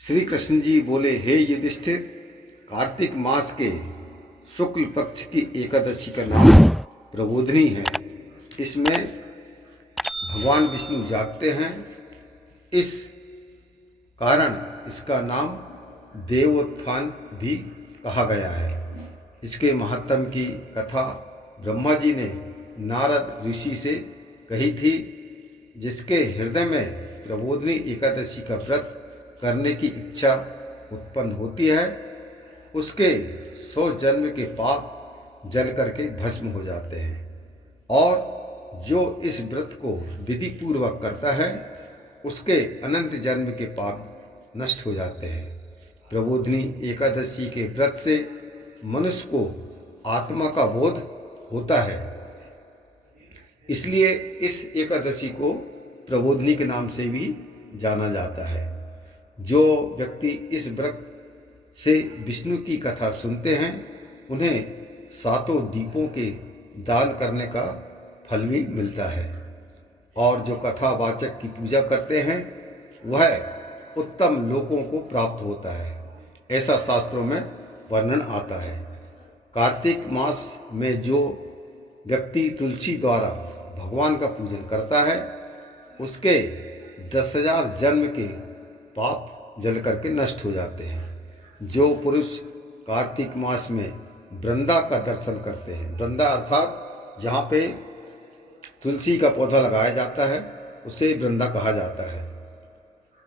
श्री कृष्ण जी बोले, हे युधिष्ठिर, कार्तिक मास के शुक्ल पक्ष की एकादशी का नाम प्रबोधिनी है। इसमें भगवान विष्णु जागते हैं। इस कारण इसका नाम देवोत्थान भी कहा गया है। इसके महात्म की कथा ब्रह्मा जी ने नारद ऋषि से कही थी। जिसके हृदय में प्रबोधिनी एकादशी का व्रत करने की इच्छा उत्पन्न होती है, उसके 100 जन्म के पाप जल करके भस्म हो जाते हैं, और जो इस व्रत को विधि पूर्वक करता है उसके अनंत जन्म के पाप नष्ट हो जाते हैं। प्रबोधिनी एकादशी के व्रत से मनुष्य को आत्मा का बोध होता है, इसलिए इस एकादशी को प्रबोधिनी के नाम से भी जाना जाता है। जो व्यक्ति इस व्रत से विष्णु की कथा सुनते हैं, उन्हें 7 दीपों के दान करने का फल भी मिलता है, और जो कथावाचक की पूजा करते हैं वह उत्तम लोकों को प्राप्त होता है, ऐसा शास्त्रों में वर्णन आता है। कार्तिक मास में जो व्यक्ति तुलसी द्वारा भगवान का पूजन करता है, उसके 10,000 जन्म के पाप जल करके नष्ट हो जाते हैं। जो पुरुष कार्तिक मास में वृंदा का दर्शन करते हैं, वृंदा अर्थात जहाँ पे तुलसी का पौधा लगाया जाता है उसे वृंदा कहा जाता है।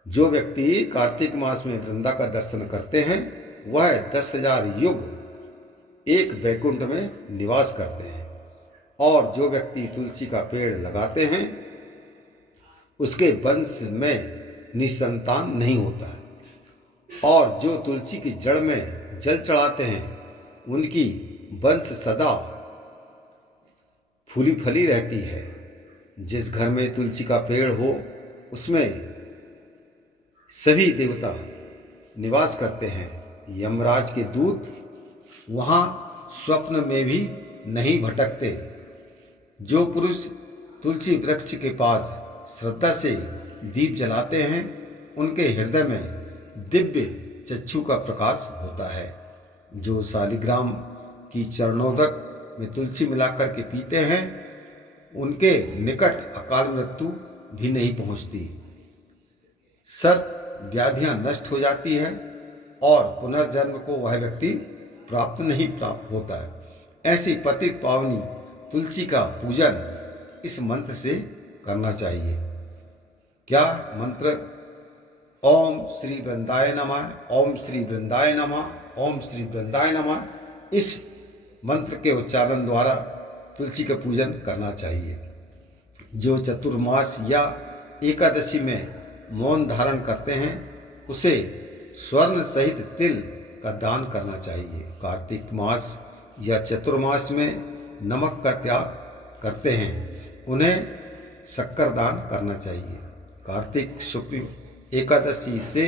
जो व्यक्ति कार्तिक मास में वृंदा का दर्शन करते हैं वह 10,000 युग एक वैकुंठ में निवास करते हैं, और जो व्यक्ति तुलसी का पेड़ लगाते हैं उसके वंश में निसंतान नहीं होता है, और जो तुलसी की जड़ में जल चढ़ाते हैं उनकी वंश सदा फूली फली रहती है। जिस घर में तुलसी का पेड़ हो उसमें सभी देवता निवास करते हैं। यमराज के दूत वहाँ स्वप्न में भी नहीं भटकते। जो पुरुष तुलसी वृक्ष के पास श्रद्धा से दीप जलाते हैं उनके हृदय में दिव्य चक्षु का प्रकाश होता है। जो शालिग्राम की चरणोदक में तुलसी मिलाकर के पीते हैं उनके निकट अकाल मृत्यु भी नहीं पहुंचती। सर्प व्याधियां नष्ट हो जाती है और पुनर्जन्म को वह व्यक्ति प्राप्त नहीं प्राप्त होता है। ऐसी पतित पावनी तुलसी का पूजन इस मंत्र से करना चाहिए। क्या मंत्र? ओम श्री वृंदाय नमः, ओम श्री वृंदाय नमः, ओम श्री वृंदाय नमः। इस मंत्र के उच्चारण द्वारा तुलसी का पूजन करना चाहिए। जो चतुर्मास या एकादशी में मौन धारण करते हैं उसे स्वर्ण सहित तिल का दान करना चाहिए। कार्तिक मास या चतुर्मास में नमक का त्याग करते हैं उन्हें शक्कर दान करना चाहिए। कार्तिक शुक्ल एकादशी से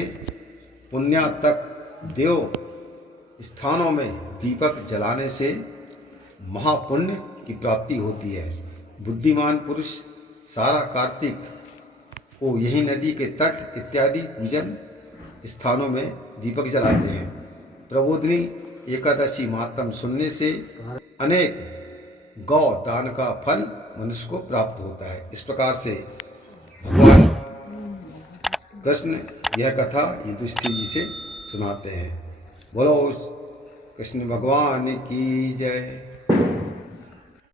पुण्या तक देव स्थानों में दीपक जलाने से महापुण्य की प्राप्ति होती है। बुद्धिमान पुरुष सारा कार्तिक को यही नदी के तट इत्यादि पूजन स्थानों में दीपक जलाते हैं। प्रबोधिनी एकादशी मातम सुनने से अनेक गौ दान का फल मनुष्य को प्राप्त होता है। इस प्रकार से भगवान कृष्ण यह कथा युधिष्ठिर जी से सुनाते हैं। बोलो कृष्ण भगवान की जय।